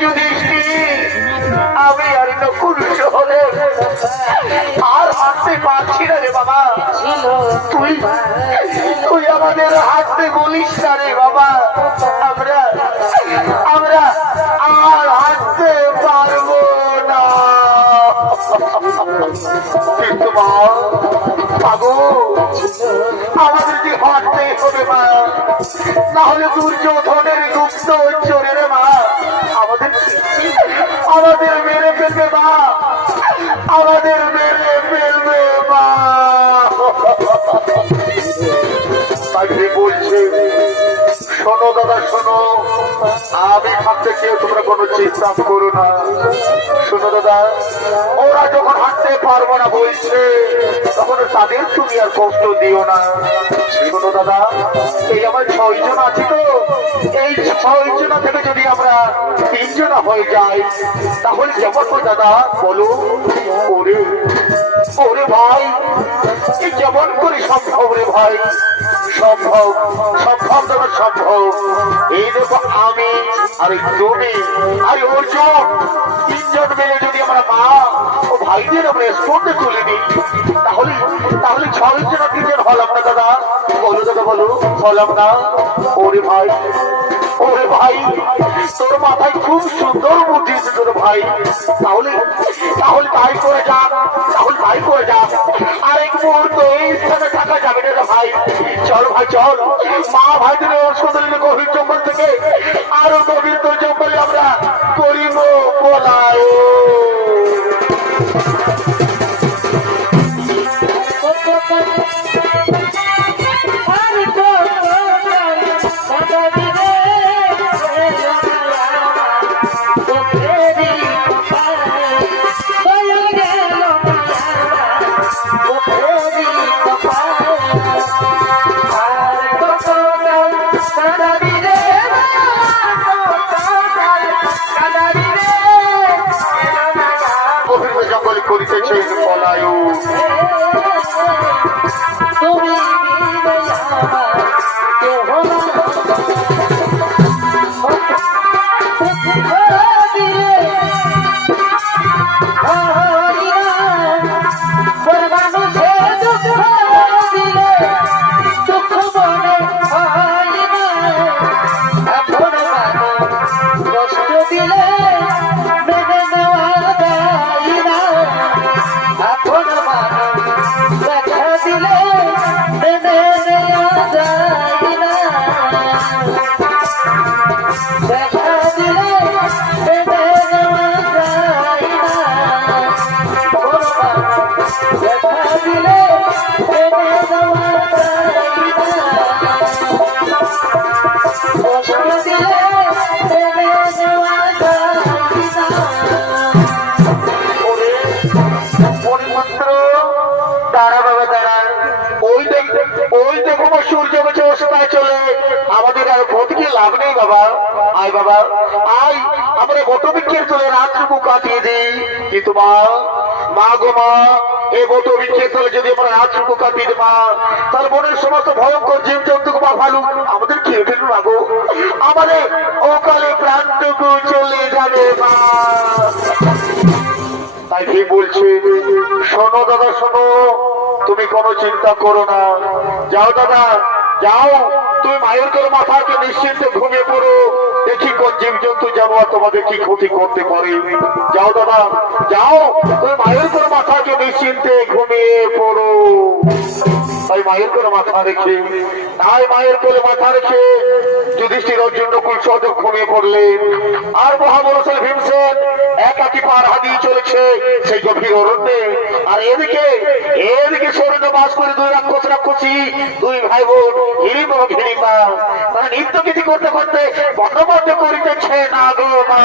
যুধিষ্ঠির, আমি আর নকুল হলে আর হাঁটতে পারছি না রে বাবা। তুই তুই আমাদের হাঁটতে বলিস না রে বাবা। আমরা আমরা আর হাঁটতে পারবো না। কিন্তু মা পাগো, আমাদের যে হাঁটতে হবে মা, না হলে দুর্যোধনের গুপ্ত চোরের মা আমাদের আমাদের মেরে ফেলবে মা, আমাদের মেরে ফেলবে মা। তাই বলছে, শোনো দাদা শোনো, আমি থাকতে কেউ তোমরা কোনো চিন্তা করো না। শোনো দাদা, ওরা যখন হাঁটতে পারবো না বলছে, তখন তাদের তুমি আর কষ্ট দিও না। শোনো দাদা, এই আমার 6 জন আছি তো, এই 6 জনা থেকে যদি আমরা 3 জনা হয়ে যাই, তাহলে যেমন দাদা বলো। ওরে ওরে ভাই, এই যেমন করে সম্ভব রে ভাই, সম্ভব সম্ভব দাদা সম্ভব। এই দেখো আমি আর তুমি আর অর্জুন 3 জন মিলে যদি আমরা মা ও ভাইদের আমরা স্পোর্টে তুলে দিই, তাহলে তাহলে 6 জন 3 জন হলাম না দাদা? বলো দাদা বলো, হলাম না? ওরে ভাই ওরে ভাই, তোর মাথায় খুব সুন্দর বুদ্ধি আছে তোর ভাই। তাহলে তাহলে তাই করে যাক, তাহলে তাই করে যাক। আর এক মুহূর্ত এই স্থানে থাকা যাবে না রে ভাই। চল ভাই চল, মা ভাইদের অসুন্দরী গভীর জঙ্গল থেকে আরো গভীর জঙ্গলে আমরা করিব বলায়। জঙ্গল করিতেছে পলায়ু। সূর্য অবস্থায় চলে আমাদের আর ভোটকে লাভ নেই বাবা। আয় বাবা আয়, আমরা বটবৃক্ষের চলে রাতটুকু কাটিয়ে দিই। কিন্তু মা মা গো মা, এই বটবৃক্ষের চলে যদি আমরা রাতটুকু কাটিয়ে দিই মা, তার মনের সমস্ত ভয়ঙ্কর জীব জন্তু বা ভালুক আমাদের খেয়ে ফেলুন না গো। আমাদের অকালে প্রাণটুকু চলে যাবে মা। তাই কি বলছে, শোনো দাদা শোনো, তুমি কোনো চিন্তা করো না। যাও দাদা যাও, তুমি মায়ের করে মাথাকে নিশ্চিন্তে ঘুমিয়ে পড়ো। দেখি কোন জীব জন্তু যাবো তোমাদের কি ক্ষতি করতে পারে। যাও দাদা যাও, তুমি মায়ের করে মাথাকে নিশ্চিন্তে ঘুমিয়ে পড়ো। তাই মায়ের করে মাথা রেখে, তাই মায়ের কোলে মাথা রেখে যুধিষ্ঠির অর্জুন নকুল সহদেব ঘুমিয়ে পড়লেন। আর মহাবলশালী ভীমসেন একাকী পার হারিয়ে চলেছে সেই গভীর অরণ্যে। আর এদিকে এদিকে সরণ্যে বাস করে 2 রাক্ষসী 2 ভাই বোন হিড়িম্ব এবং হিড়িম্বা, তারা নিত্য কিছু করতে করতে বনবদ্ধ করিতেছে না গো মা।